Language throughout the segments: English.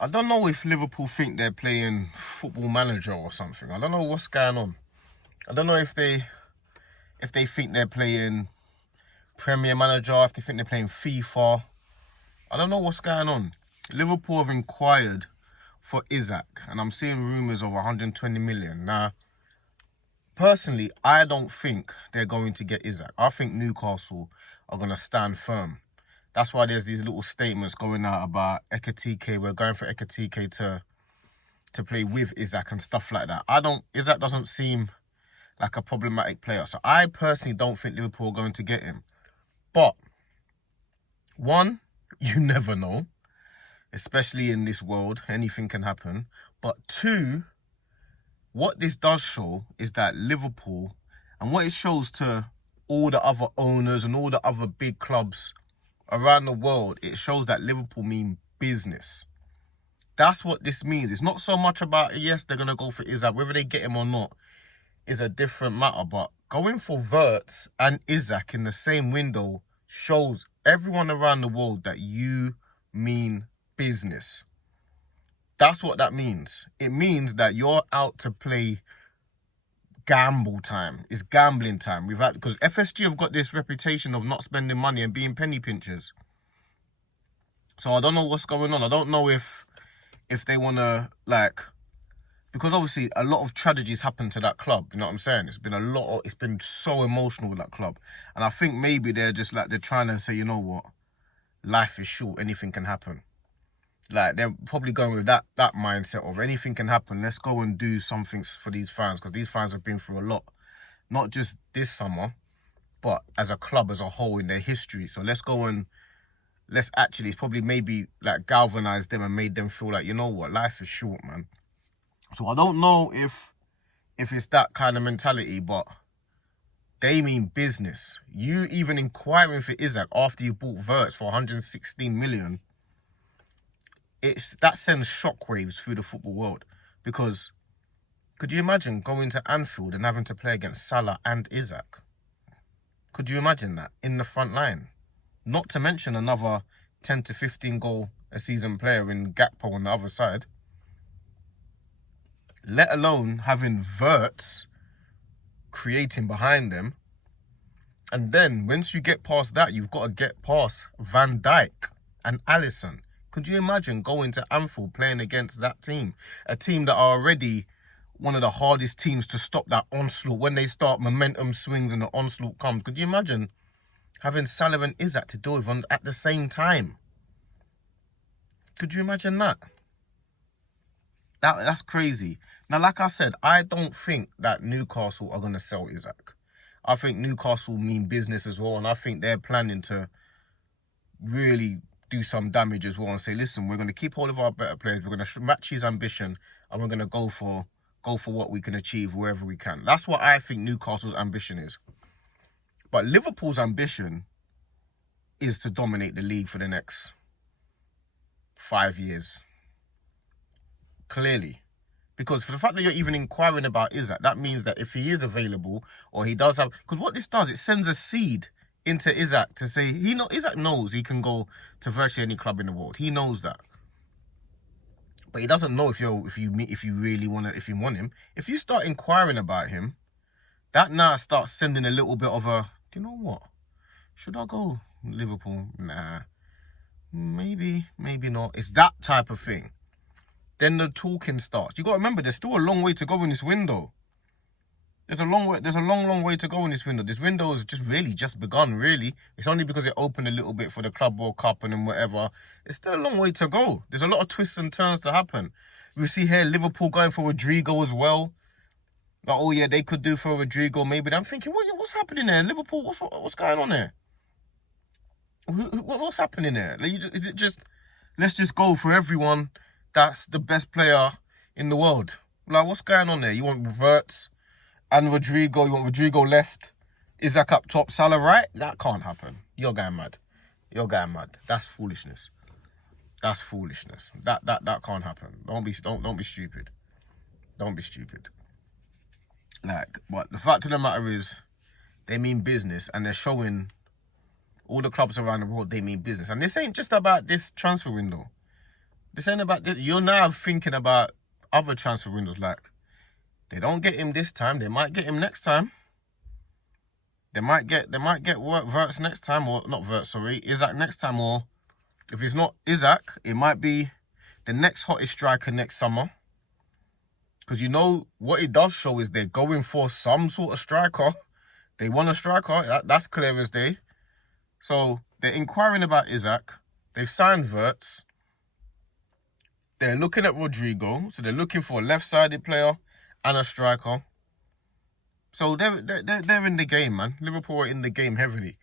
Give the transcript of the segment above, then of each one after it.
I don't know if Liverpool think they're playing Football Manager or something. I don't know what's going on. I don't know if they think they're playing Premier Manager, if they think they're playing FIFA. I don't know what's going on. Liverpool have inquired for Isak, and I'm seeing rumours of 120 million. Now, personally, I don't think they're going to get Isak. I think Newcastle are going to stand firm. That's why there's these little statements going out about Ekatike. We're going for Ekatike to play with Isak and stuff like that. Isak doesn't seem like a problematic player. So I personally don't think Liverpool are going to get him. But, one, you never know. Especially in this world, anything can happen. But two, what this does show is that Liverpool, and what it shows to all the other owners and all the other big clubs around the world, it shows that Liverpool mean business. That's what this means. It's not so much about, yes, they're going to go for Isak. Whether they get him or not is a different matter. But going for Wirtz and Isak in the same window shows everyone around the world that you mean business. That's what that means. It means that you're out to play gamble time. It's gambling time. Because FSG have got this reputation of not spending money and being penny pinchers. So I don't know what's going on. I don't know if they want to, because obviously a lot of tragedies happened to that club. You know what I'm saying? It's been so emotional with that club. And I think maybe they're just they're trying to say, you know what? Life is short. Anything can happen. They're probably going with that mindset of anything can happen. Let's go and do something for these fans, because these fans have been through a lot. Not just this summer, but as a club as a whole in their history. So let's go and let's actually probably maybe galvanize them and made them feel like, you know what, life is short, man. So I don't know if it's that kind of mentality, but they mean business. You even inquiring for Isak after you bought Wirtz for 116 million, that sends shockwaves through the football world. Because could you imagine going to Anfield and having to play against Salah and Isak? Could you imagine that in the front line? Not to mention another 10 to 15 goal a season player in Gakpo on the other side. Let alone having Wirtz creating behind them. And then once you get past that, you've got to get past Van Dijk and Alisson. Could you imagine going to Anfield playing against that team? A team that are already one of the hardest teams to stop that onslaught. When they start, momentum swings and the onslaught comes. Could you imagine having Salah and Isak to deal with at the same time? Could you imagine that? That's crazy. Now, like I said, I don't think that Newcastle are going to sell Isak. I think Newcastle mean business as well, and I think they're planning to really do some damage as well and say, listen, we're going to keep hold of our better players, we're going to match his ambition, and we're going to go for what we can achieve wherever we can. That's what I think Newcastle's ambition is. But Liverpool's ambition is to dominate the league for the next 5 years. Clearly. Because for the fact that you're even inquiring about Isak, that means that if he is available, or he does have... Because what this does, it sends a seed into Isak to say, Isak knows he can go to virtually any club in the world. He knows that. But he doesn't know if you want him. If you start inquiring about him, that now starts sending a little bit of a, do you know what? Should I go Liverpool? Nah. Maybe not. It's that type of thing. Then the talking starts. You got to remember, there's still a long way to go in this window. There's a long way to go in this window. This window has just begun, really. It's only because it opened a little bit for the Club World Cup and then whatever. It's still a long way to go. There's a lot of twists and turns to happen. We see here Liverpool going for Rodrigo as well. Like, oh yeah, they could do for Rodrigo maybe. I'm thinking, what's happening there? Liverpool, what's going on there? What's happening there? Is it just, let's just go for everyone that's the best player in the world? What's going on there? You want Wirtz and Rodrigo, you want Rodrigo left, Isak up top, Salah right? That can't happen. You're going mad. That's foolishness. That can't happen. Don't be stupid. Don't be stupid. But the fact of the matter is, they mean business, and they're showing all the clubs around the world they mean business. And this ain't just about this transfer window. This ain't about this. You're now thinking about other transfer windows. Like, they don't get him this time, they might get him next time. They might get Verts next time, or not Verts, sorry, Isak next time, or if it's not Isak, it might be the next hottest striker next summer. Because you know what it does show is they're going for some sort of striker. They want a striker, that's clear as day. So they're inquiring about Isak. They've signed Verts. They're looking at Rodrigo. So they're looking for a left-sided player and a striker. So they're in the game, man. Liverpool are in the game heavily.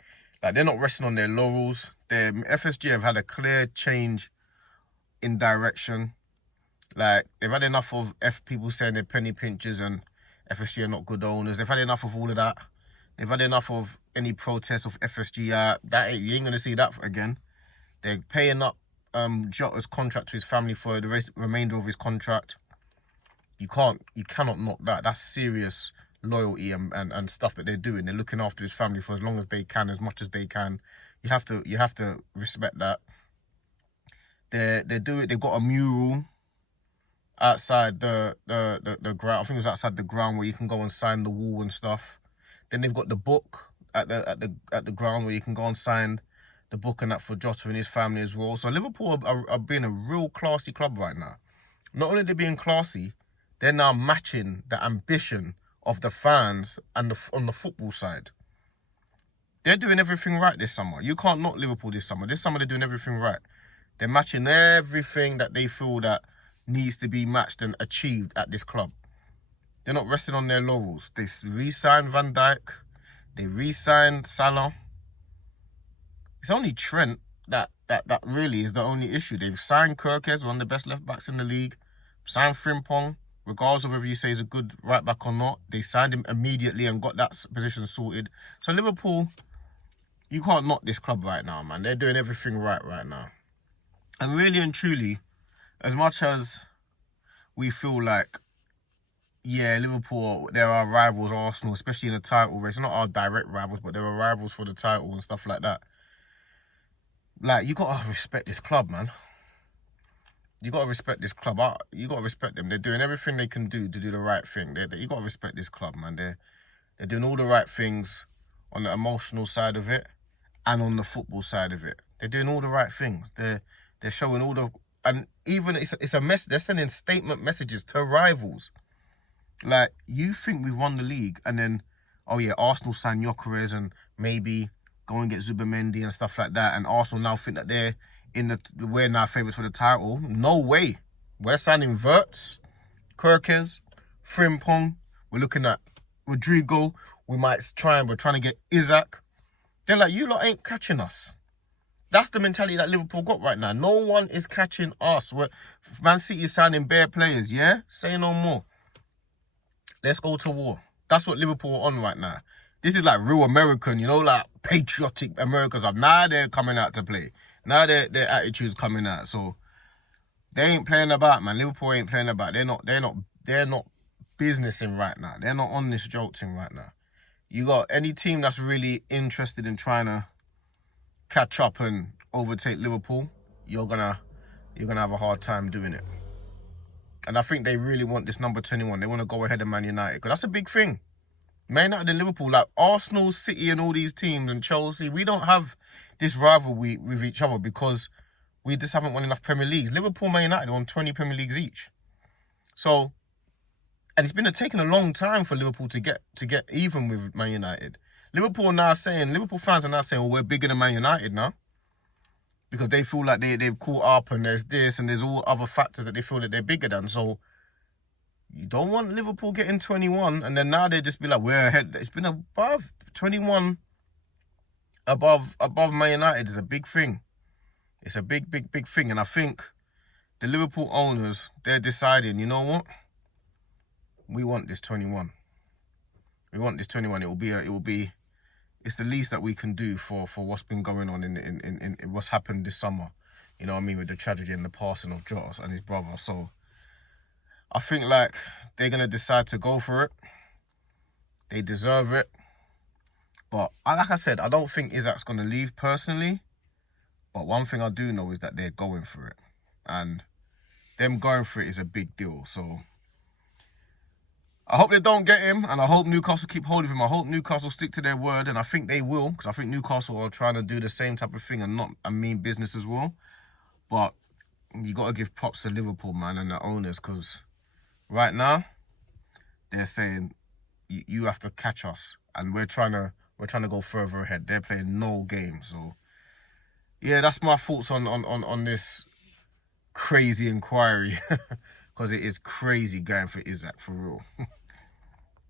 Like, they're not resting on their laurels. Their FSG have had a clear change in direction. Like, they've had enough of people saying they're penny pinchers and FSG are not good owners. They've had enough of all of that. They've had enough of any protests of FSG. You ain't going to see that again. They're paying up Jota's contract to his family for the remainder of his contract. You cannot knock that. That's serious loyalty and stuff that they're doing. They're looking after his family for as long as they can, as much as they can. You have to respect that. They've got a mural outside the ground. I think it was outside the ground where you can go and sign the wall and stuff. Then they've got the book at the ground where you can go and sign the book and that for Jota and his family as well. So Liverpool are being a real classy club right now. Not only are they being classy, they're now matching the ambition of the fans and on the football side. They're doing everything right this summer. You can't knock Liverpool this summer. This summer they're doing everything right. They're matching everything that they feel that needs to be matched and achieved at this club. They're not resting on their laurels. They re-signed Van Dijk. They re-signed Salah. It's only Trent that really is the only issue. They've signed Kirkes, one of the best left-backs in the league. Signed Frimpong, regardless of whether you say he's a good right-back or not. They signed him immediately and got that position sorted. So Liverpool, you can't knock this club right now, man. They're doing everything right now. And really and truly, as much as we feel like, yeah, Liverpool, there are rivals, Arsenal, especially in the title race. Not our direct rivals, but there are rivals for the title and stuff like that. Like, you got to respect this club, man. You got to respect this club. You got to respect them. They're doing everything they can do to do the right thing. You got to respect this club, man. They're doing all the right things on the emotional side of it and on the football side of it. They're doing all the right things. They're showing all the... And even it's a mess. They're sending statement messages to rivals. Like, you think we've won the league and then, oh yeah, Arsenal sign Gyökeres and maybe go and get Zubimendi and stuff like that. And Arsenal now think that we're now favourites for the title. No way. We're signing Verts, Kirkes, Frimpong. We're looking at Rodrigo. We're trying to get Isak. They're like, you lot ain't catching us. That's the mentality that Liverpool got right now. No one is catching us. Man City is signing bare players, yeah? Say no more. Let's go to war. That's what Liverpool are on right now. This is like real American, you know, like patriotic Americans. Now they're coming out to play. Now their attitude's coming out. So they ain't playing about, man. Liverpool ain't playing about. They're not businessing right now. They're not on this joke thing right now. You got any team that's really interested in trying to catch up and overtake Liverpool, you're gonna have a hard time doing it. And I think they really want this number 21. They want to go ahead of Man United, because that's a big thing. Man United and Liverpool, like Arsenal, City and all these teams and Chelsea, we don't have this rivalry with each other because we just haven't won enough Premier Leagues. Liverpool, Man United won 20 Premier Leagues each. So, and it's been taking a long time for Liverpool to get even with Man United. Liverpool fans are now saying, well, we're bigger than Man United now. Because they feel like they've caught up and there's this and there's all other factors that they feel that they're bigger than. So you don't want Liverpool getting 21 and then now they just be like, we're ahead. It's been above 21 above Man United is a big thing. It's a big thing. And I think the Liverpool owners, they're deciding, you know what? We want this 21. We want this 21. It's the least that we can do for what's been going on in what's happened this summer. You know what I mean? With the tragedy and the passing of Jota and his brother. So I think like they're going to decide to go for it. They deserve it. But like I said, I don't think Isak's going to leave personally. But one thing I do know is that they're going for it. And them going for it is a big deal. So I hope they don't get him, and I hope Newcastle keep hold of him. I hope Newcastle stick to their word, and I think they will, because I think Newcastle are trying to do the same type of thing and not mean business as well. But you got to give props to Liverpool, man, and the owners, because right now they're saying you have to catch us, and we're trying to go further ahead. They're playing no game. So yeah, that's my thoughts on this crazy inquiry, because it is crazy going for Isak, for real.